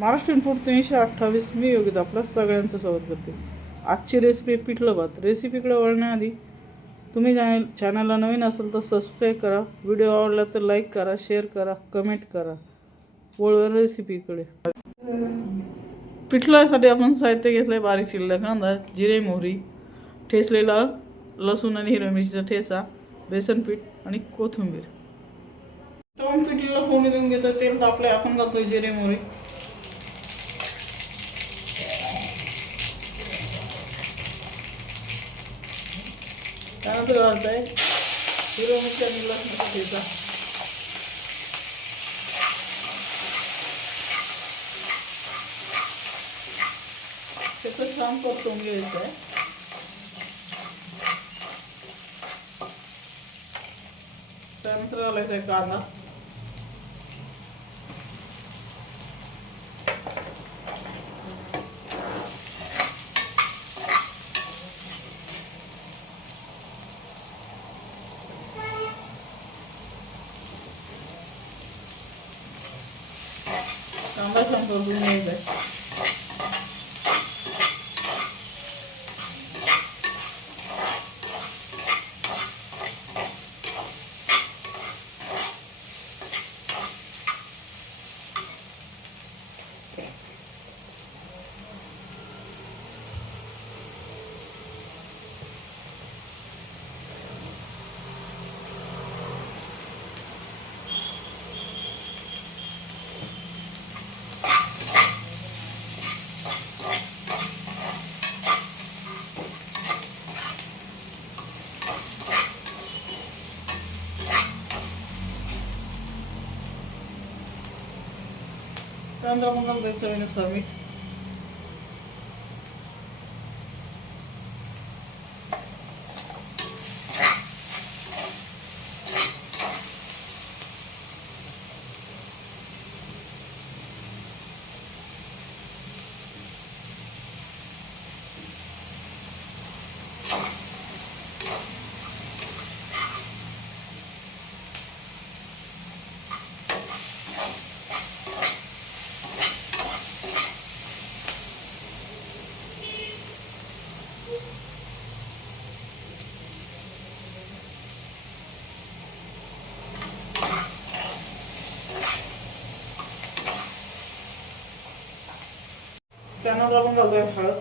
Maharashtrian food 328 मी योगिता आपल्या सगळ्यांचं स्वागत करते. आजची रेसिपी पिठलं भात. रेसिपीकडे वळण्याआधी तुम्ही चॅनलला नवीन असेल तर सबस्क्राईब करा. व्हिडिओ आवडला तर लाईक करा, शेअर करा, कमेंट करा. वळूया रेसिपीकडे. पिठल्यासाठी आपण साहित्य घेतलं आहे: बारीक चिरलेला कांदा, जिरे, मोहरी, ठेचलेला लसूण आणि हिरव्या मिरचीचा ठेचा, बेसन पीठ आणि कोथिंबीर. तर आपण पिठल्याला फोडणी देऊन घेतो. तेल तापले, आपण घालतोय जिरे, मोहरी. त्यानंतर घालत आहे हिरव्या मिरची आणि लसणाचा ठेचा. त्याचं छान परतवून घ्यायचं आहे. त्यानंतर घालायचा आहे कांदा. कांदा छान परतून घ्यायचा आहे. त्यानंतर आपण घालतोय चवीनुसार मीठ. त्यानंतर आपण घालतोय हळद.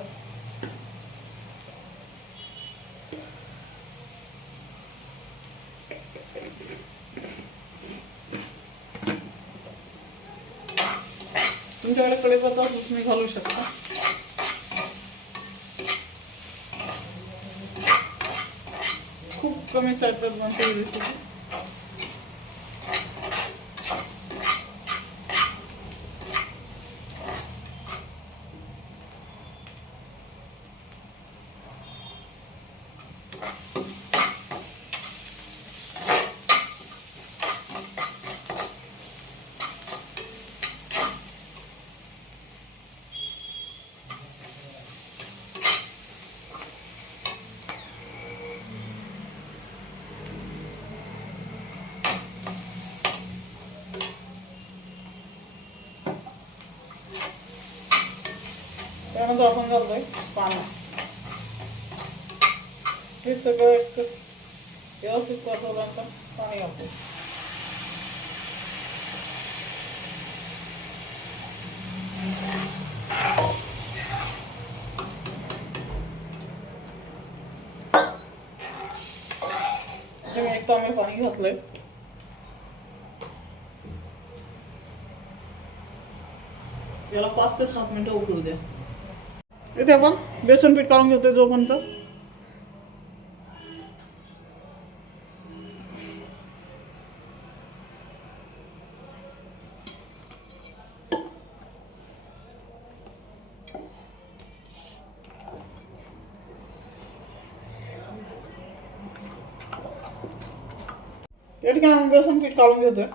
तुमच्याकडे कढीपत्ता तुम्ही घालू शकता. खूप कमी साहित्यात बनते ही रेसिपी. त्यानंतर आपण घालतोय पाणी. हे सगळं एक व्यवस्थित परतवल्यानंतर पाणी घालतोय. एक तांबे पाणी घातलंय. याला 5 ते 7 मिनिटं उकळू द्या. इथे आपण बेसन पीठ काढून घेतोय जोपर्यंत. या ठिकाणी आपण बेसन पीठ काढून घेतोय.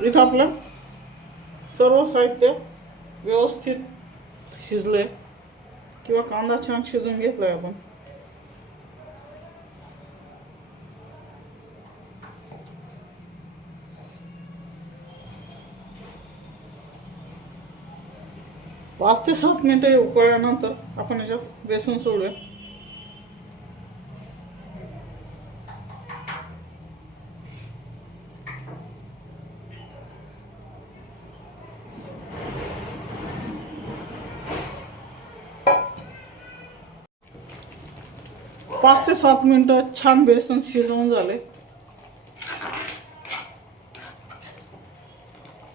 इथं आपलं सर्व साहित्य व्यवस्थित शिजलंय किंवा कांदा छान शिजून घेतलाय आपण. पाच ते 7 मिनिटं उकळल्यानंतर आपण याच्यात बेसन सोडूया. पाच ते 7 मिनिटं छान बेसन शिजवून झाले.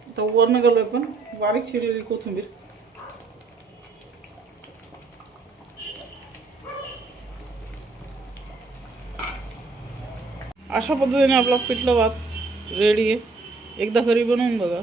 आता वरण घालूया आपण बारीक चिरलेली कोथिंबीर. अशा पद्धतीने आपला पिठलं भात रेडी आहे. एकदा घरी बनवून बघा.